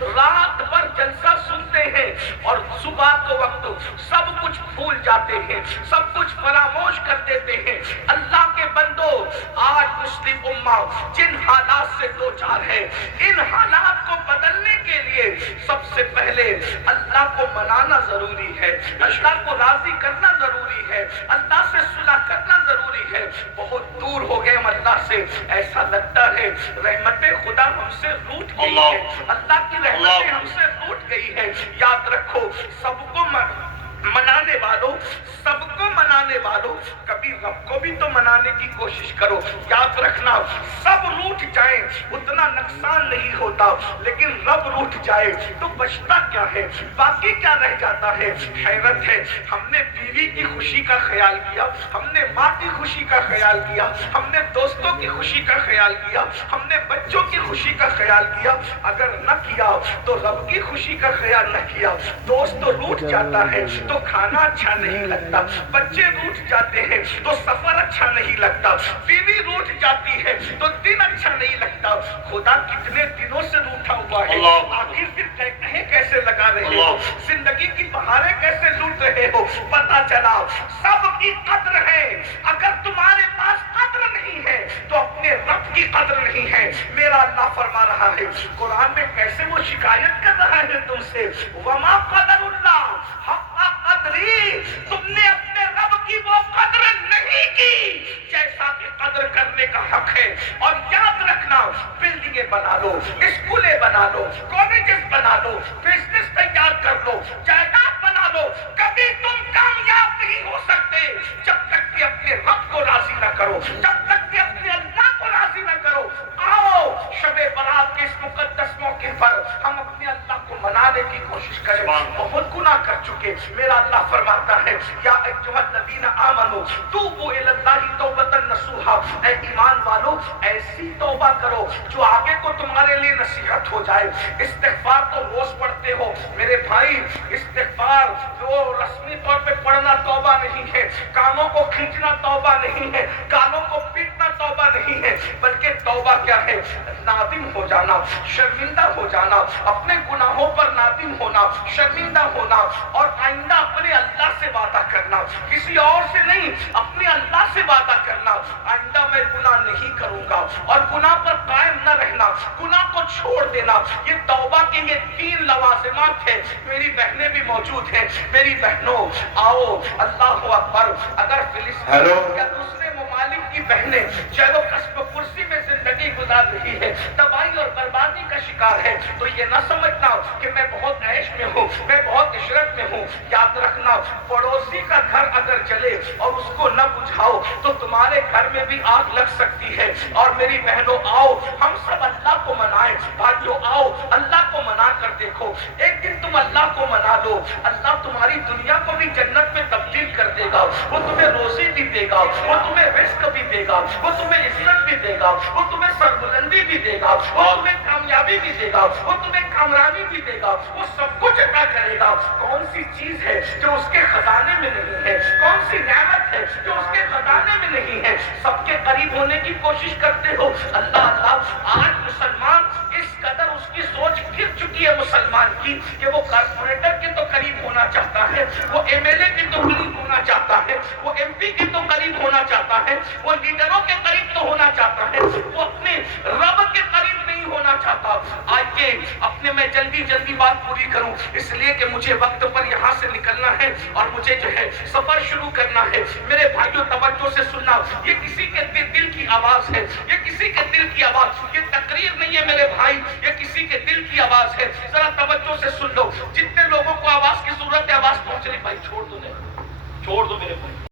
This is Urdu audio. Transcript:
رات بھر جلسہ سنتے ہیں اور صبح کو وقت سب کچھ بھول جاتے ہیں، سب کچھ فراموش کر دیتے ہیں۔ اللہ کے بندو، آج مسلم امہ جن حالات سے دوچار ہے، ان حالات کو بدلنے کے لیے سب سے پہلے اللہ کو منانا ضروری ہے، اللہ کو راضی کرنا ضروری ہے، اللہ سے صلح کرنا ضروری ہے۔ بہت دور ہو گئے ہم اللہ سے، ایسا لگتا ہے رحمت خدا ہم سے روٹ گئی ہے، اللہ کی رحمتیں ہم سے روٹ گئی ہے۔ یاد رکھو، سب کو منانے والوں، سب کو منانے والوں، کبھی رب کو بھی تو منانے کی کوشش کرو۔ یاد رکھنا، سب روٹ جائیں اتنا نقصان نہیں ہوتا، لیکن رب روٹ جائے تو بچتا کیا ہے، باقی کیا رہ جاتا ہے؟ حیرت ہے، ہم نے بیوی کی خوشی کا خیال کیا، ہم نے ماں کی خوشی کا خیال کیا، ہم نے دوستوں کی خوشی کا خیال کیا، ہم نے بچوں کی خوشی کا خیال کیا، اگر نہ کیا تو رب کی خوشی کا خیال نہ کیا۔ دوست تو روٹ جاتا ہے تو کھانا اچھا نہیں لگتا، بچے روٹ جاتے ہیں تو سفر اچھا نہیں لگتا، بیوی روٹ جاتی ہے تو دن اچھا نہیں لگتا۔ خدا کتنے دنوں سے روٹا ہوا ہے، آخر پھر کہیں کیسے لگا رہے ہو، زندگی کی بہاریں کیسے لوٹ رہے ہو؟ پتا چلا سب کی قدر ہے، اگر تمہارے پاس قدر نہیں ہے تو اپنے رب کی قدر نہیں ہے۔ میرا اللہ فرما رہا ہے قرآن میں، کیسے وہ شکایت کر رہا ہے تم سے، وما قدر اللہ حق قدری، تم نے اپنے رب کی وہ قدر نہیں کی جیسا کہ قدر کرنے کا حق ہے۔ اور یاد رکھنا، بلڈنگیں بنا لو، اسکولیں بنا لو، کالجز بنا لو، بزنس تیار کر لو، جائیداد بنا لو، کبھی تم کامیاب نہیں ہو سکتے جب تک کہ اپنے رب کو راضی نہ کرو، جب تک کہ اپنے اللہ کو راضی نہ کرو۔ آؤ شب برات کے اس مقدس موقع پر ہم اپنے اللہ کو منانے کی کوشش کریں۔ بہت گناہ کر چکے، میرا اللہ فرماتا ہے یا ایھا الذین آمنوا توبوا الی اللہ توبۃ نصوحا، اے ایمان والو ایسی توبہ کرو جو آگے کو تمہارے لیے نصیحت ہو جائے۔ استغفار تو روز پڑھتے ہو میرے بھائی، استغفار جو رسمی طور پہ پڑھنا توبہ نہیں ہے، کانوں کو کھینچنا توبہ نہیں ہے، کانوں کو پیٹنا توبہ نہیں ہے، بلکہ توبہ کیا ہے؟ نادم ہو جانا، شرمندہ ہو جانا، اپنے گناہوں پر نادم ہونا، شرمندہ ہونا، اور آئندہ اپنے اللہ سے وعدہ کرنا، کسی اور سے نہیں، اپنے اللہ سے وعدہ کرنا، آئندہ میں گناہ نہیں کروں گا، اور گناہ پر قائم نہ رہنا، گناہ کو چھوڑ دینا۔ یہ توبہ کے یہ 3 لوازمات ہیں۔ میری بہنیں بھی موجود ہیں، میری بہنوں آؤ، اللہ اکبر، اگر فلسطین یا دوسرے ممالک کی بہنیں چاہے وہ قصب کرسی میں زندگی گزار رہی ہے، تباہی اور بربادی کا شکار ہے، تو یہ نہ سمجھنا کہ میں بہت عیش میں ہوں، میں بہت عشرت میں ہوں۔ یاد رکھنا، پڑوسی کا گھر اگر جلے اور اس کو نہ بجھاؤ تو تمہارے گھر میں بھی آگ لگ سکتی ہے۔ اور میری بہنوں آؤ، ہم سب اللہ کو منائیں، بھائیو آؤ اللہ کو منا کر دیکھو۔ ایک دن تم اللہ کو منا لو، اللہ تمہاری دنیا کو بھی جنت میں تبدیل کر دے گا، وہ تمہیں روزی بھی دے گا، وہ تمہیں رزق بھی دے گا، وہ تمہیں عزت بھی دے گا، وہ تمہیں سربلندی بھی دے گا، وہ تمہیں کامیابی بھی دے گا، وہ تمہیں کامرانی بھی دے گا، وہ سب کچھ عطا کرے گا۔ کون سی چیز ہے جو اس کے خزانے میں نہیں ہے؟ کون سی نعمت ہے جو اس کے خزانے میں نہیں ہے؟ سب کے قریب ہونے کی کوشش کرتے ہو، اللہ اللہ۔ آج مسلمان اس قدر اس کی سوچ پھر چکی ہے مسلمان کی کہ وہ کارپوریٹر کے تو قریب ہونا چاہتا ہے، وہ ایم ایل اے کے تو قریب ہونا چاہتا ہے، وہ ایم پی کے تو قریب ہونا چاہتا ہے، وہ لیڈروں کے قریب تو ہونا چاہتا ہے، وہ اپنے رب کے قریب نہیں ہونا چاہتا۔ آئیے اپنے میں جلدی بات پوری کروں، اس لیے کہ مجھے وقت پر یہاں سے نکلنا ہے اور مجھے جو ہے سفر شروع کرنا ہے۔ میرے بھائیوں توجہ سے سننا، یہ کسی کے دل کی آواز ہے، یہ کسی کے دل کی آواز، یہ تقریر نہیں ہے میرے بھائی، یہ کسی کے دل کی آواز ہے۔ ذرا توجہ سے سن لو، جتنے لوگوں کو آواز کی ضرورت ہے آواز پہنچ رہی، بھائی چھوڑ دو میرے بھائی۔